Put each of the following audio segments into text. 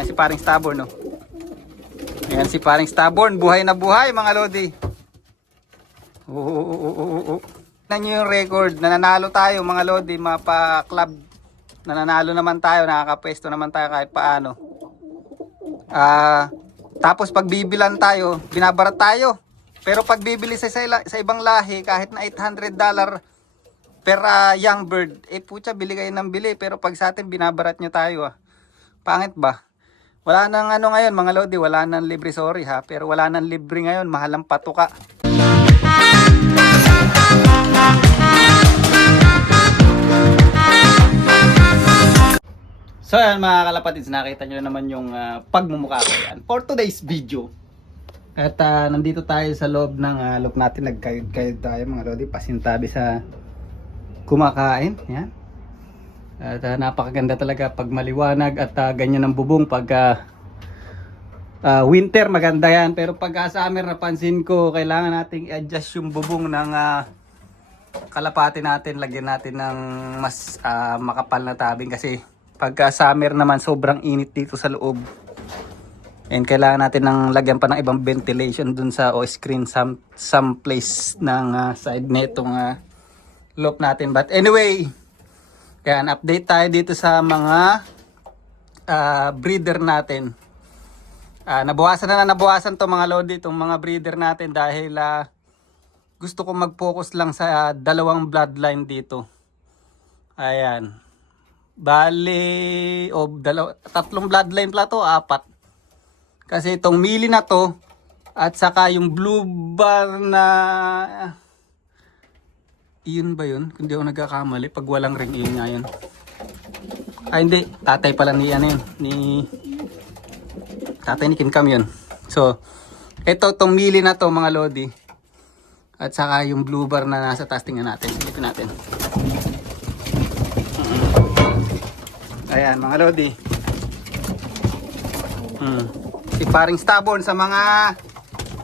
Si paring Stubborn, no? Ayan si paring Stubborn, buhay na buhay mga lodi. Tignan nyo yung record, nananalo tayo mga lodi, mapa club. Nananalo naman tayo, nakakapwesto naman tayo kahit paano. Tapos pag bibilan tayo, binabarat tayo. Pero pag bibili sa ibang lahi, kahit na $800 per young bird, putya, bili kayo ng bili. Pero pag sa atin, binabarat nyo tayo. Pangit ba? Wala nang ano ngayon mga lodi, wala nang libre, sorry ha. Pero wala nang libre ngayon, mahal ang patuka. So yan mga kalapatids, nakita nyo naman yung pagmumukha ko yan for today's video. At nandito tayo sa loob ng loop natin, nagkayod tayo mga lodi, pasintabi sa kumakain. Yan. At napakaganda talaga pag maliwanag at ganyan ang bubong. Pag winter maganda yan, pero pag summer napansin ko kailangan nating i-adjust yung bubong ng kalapati natin. Lagyan natin ng mas makapal na tabing kasi pag summer naman sobrang init dito sa loob. And kailangan natin ng lagyan pa ng ibang ventilation dun sa screen some place ng side netong loop natin. But anyway, yan, update tayo dito sa mga breeder natin. Nabawasan to mga lodi, itong mga breeder natin dahil gusto ko mag-focus lang sa dalawang bloodline dito. Ayan. Bali, tatlong bloodline pala to, 4. Kasi itong Mili na to at saka yung blue bar na iyon ba yun? Hindi ako nagkakamali. Pag walang ring, iyon nga yun. Hindi. Tatay pala ni ano yun. Tatay ni Kim Cam yun. So, itong Mili na to mga lodi. At saka yung blue bar na nasa taas, tingnan natin. Dito natin. Ayan mga lodi. Si paring Stubborn, sa mga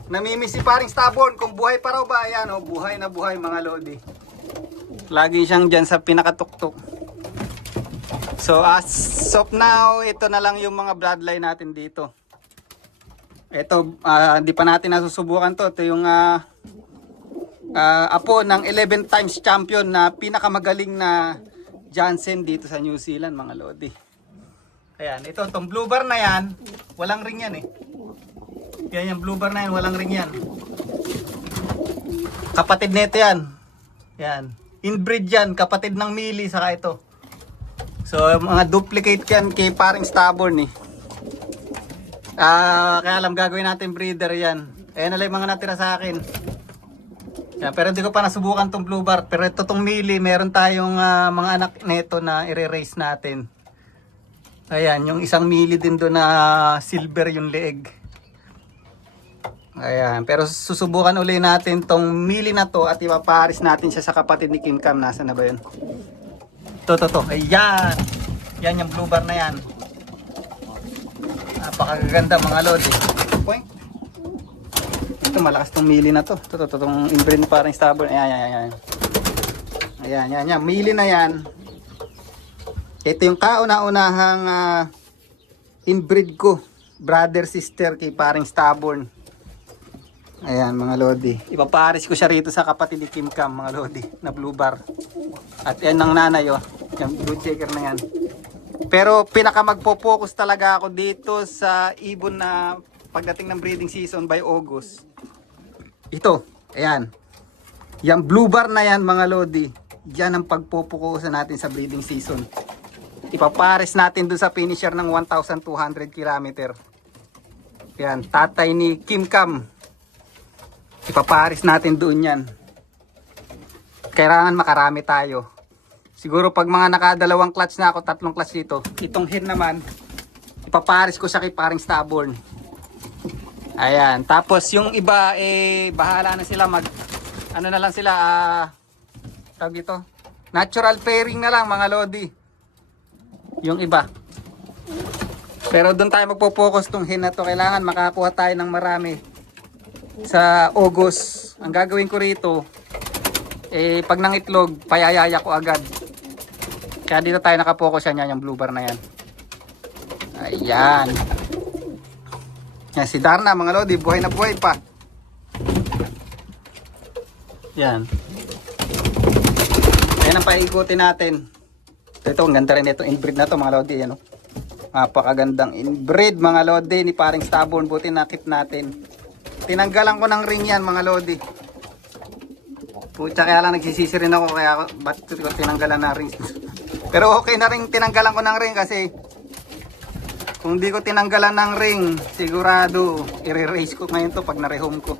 namimiss si paring Stubborn, kung buhay pa raw ba? Ayan o, buhay na buhay mga lodi. Lagi siyang dyan sa pinakatuktok. So as of now, ito na lang yung mga bloodline natin dito. Ito, di pa natin nasusubukan to. Ito yung apo ng 11 times champion na pinakamagaling na Jansen dito sa New Zealand mga lodi. Ayan, itong blue bar na yan, walang ring yan eh. Yan yung blue bar na yan, walang ring yan. Kapatid nito yan. Yan. Inbreed yan, kapatid ng Mili saka ito. So mga duplicate yan kay paring Stubborn eh. Kaya alam gagawin natin breeder yan. Ayan na lang mga natira sa akin. Yan, pero hindi ko pa nasubukan tong blue bar. Pero ito tong Mili, meron tayong mga anak neto na i-raise natin. Ayan, yung isang Mili din doon na silver yung leeg. Ayan, pero susubukan uli natin tong Mili na to at ipaparis natin siya sa kapatid ni Kim Cam. Nasaan na ba yun? To. Ayan. Yan yung blue bar na yan. Napakaganda mga lodi. Ito malakas tong Mili na to. Ito tong inbreed ni parang Stubborn. Ayan. Ayan. Mili na yan. Ito yung kauna-unahang inbreed ko. Brother sister kay paring Stubborn. Ayan mga lodi. Ipaparis ko siya rito sa kapatid ni Kim Cam mga lodi na blue bar. At yan ng nanay oh. Yung blue checker na yan. Pero pinaka magpo-focus talaga ako dito sa ibon na pagdating ng breeding season by August. Ito. Ayan. Yung blue bar na yan mga lodi. Yan ang pagpo-focusan natin sa breeding season. Ipaparis natin dun sa finisher ng 1,200 km. Yan. Tatay ni Kim Cam. Ipaparis natin doon yan. Kailangan makarami tayo. Siguro pag mga nakadalawang clutch na ako, 3 clutch dito. Itong hen naman, ipaparis ko siya kay paring Stubborn. Ayan. Tapos yung iba, bahala na sila ano na lang sila, tawag dito, natural pairing na lang mga lodi. Yung iba. Pero doon tayo magpo-focus tong hen na to. Kailangan makakuha tayo ng marami. Sa August, ang gagawin ko rito, pag nangitlog, payayaya ko agad. Kaya dito tayo nakapokus yan, yung blue bar na yan. Ayan. Yan, si Darna mga lodi, buhay na buhay pa. Yan. Ayan ang paikutin natin. Ito, ang ganda rin ito. Inbreed na to mga lodi. Yan, oh. Napakagandang inbreed mga lodi ni paring stubborn. Buti nakit natin. Tinanggalan ko ng ring yan mga lodi. Pucha, kaya lang nagsisisi rin ako. Kaya ba't ko tinanggalan ng ring? Pero okay na rin tinanggalan ko ng ring kasi kung di ko tinanggalan ng ring, sigurado i-race ko ngayon to pag na-rehome ko.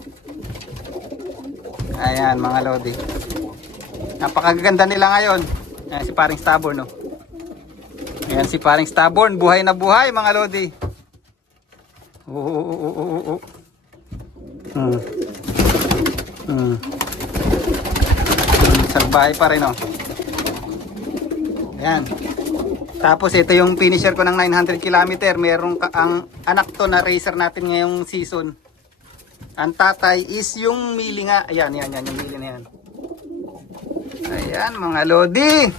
Ayan mga lodi. Napakaganda nila ngayon. Ayan si paring stubborn, no. Ayan si paring stubborn, buhay na buhay mga lodi. Oo. Salbahay pa rin, no. Ayan. Tapos ito yung finisher ko ng 900 km. Merong ang anak to na racer natin ngayong season. Ang tatay is yung mili nga. Ayan, yung mili na yan. Ayan mga lodi.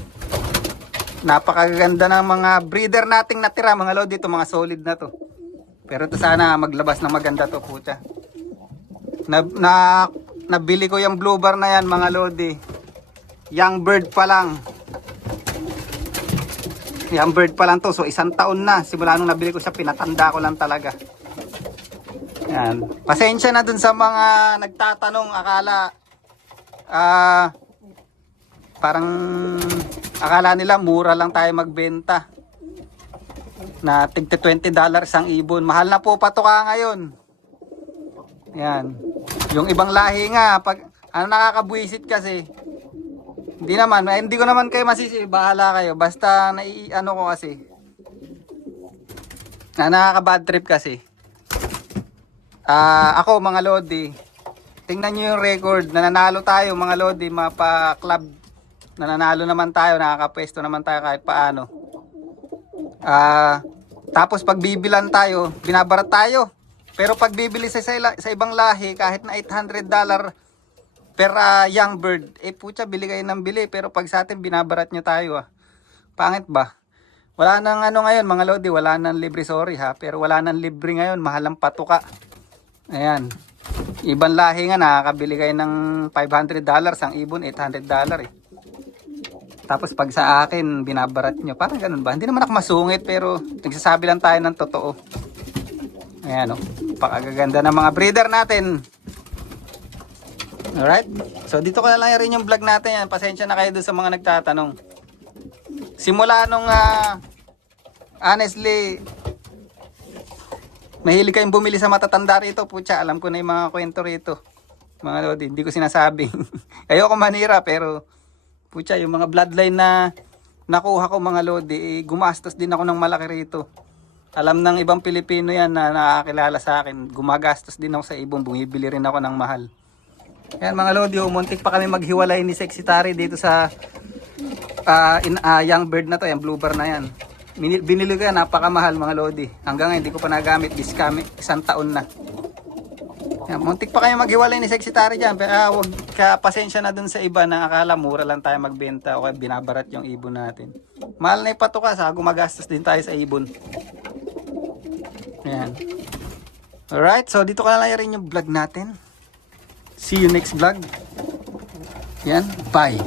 Napakaganda ng mga breeder nating natira mga lodi. Ito mga solid na to. Pero ito sana maglabas na maganda to, pucha. Nabili ko yung blue bar na yan mga lodi. Young bird pa lang. Young bird pa lang to. So 1 taon na. Simula nung nabili ko siya, pinatanda ko lang talaga. Yan. Pasensya na dun sa mga nagtatanong. Parang akala nila mura lang tayo magbenta. Na tig $20 ang ibon. Mahal na po patuka ngayon. Yan. Yung ibang lahi nga, pag nakakabwisit kasi, hindi ko naman kayo masisi, bahala kayo. Basta ano ko kasi, nakaka-bad trip kasi. Ako mga lodi, tingnan nyo yung record, nananalo tayo mga lodi, mapa-club, nananalo naman tayo, nakakapwesto naman tayo kahit paano. Tapos pag bibilan tayo, binabarat tayo. Pero pag bibili sa ibang lahi, kahit na $800 per young bird, pucha, bili kayo ng bili. Pero pag sa atin, binabarat nyo tayo. Pangit ba? Wala nang ano ngayon mga lodi, wala nang libre, sorry ha. Pero wala nang libre ngayon, mahal ang patuka. Ayan. Ibang lahi nga, nakakabili kayo ng $500, ang ibon $800 eh. Tapos pag sa akin, binabarat nyo. Parang ganun ba? Hindi naman ako masungit, pero nagsasabi lang tayo ng totoo. Ayan o. Pakagaganda ng mga breeder natin. Alright. So dito ko na lang rin yung vlog natin yan. Pasensya na kayo dun sa mga nagtatanong. Simula nung honestly, mahilig kayong bumili sa matatanda rito. Pucha, alam ko na yung mga kwento rito. Mga lodi, hindi ko sinasabing. Ayoko manira pero pucha, yung mga bloodline na nakuha ko mga lodi, gumastos din ako ng malaki rito. Alam ng ibang Pilipino yan na nakakilala sa akin. Gumagastos din ako sa ibon. Bumibili rin ako ng mahal. Yan mga lodi, muntik pa kami maghiwalay ni Sexy Tari dito sa young bird na to. Yung blue bar na yan. Binili ko yan, napakamahal mga lodi. Hanggang ngayon, hindi ko pa nagamit. 1 taon na. Yan, muntik pa kayo maghiwalay ni Sexy Tari dyan. Pero huwag ka pasensya na dun sa iba na akala mura lang tayo magbenta o kaya binabarat yung ibon natin. Mahal na ipatuka sa gumagastos din tayo sa ibon. Ayan. Alright, so dito ka na lang rin yung vlog natin. See you next vlog. Yan, bye.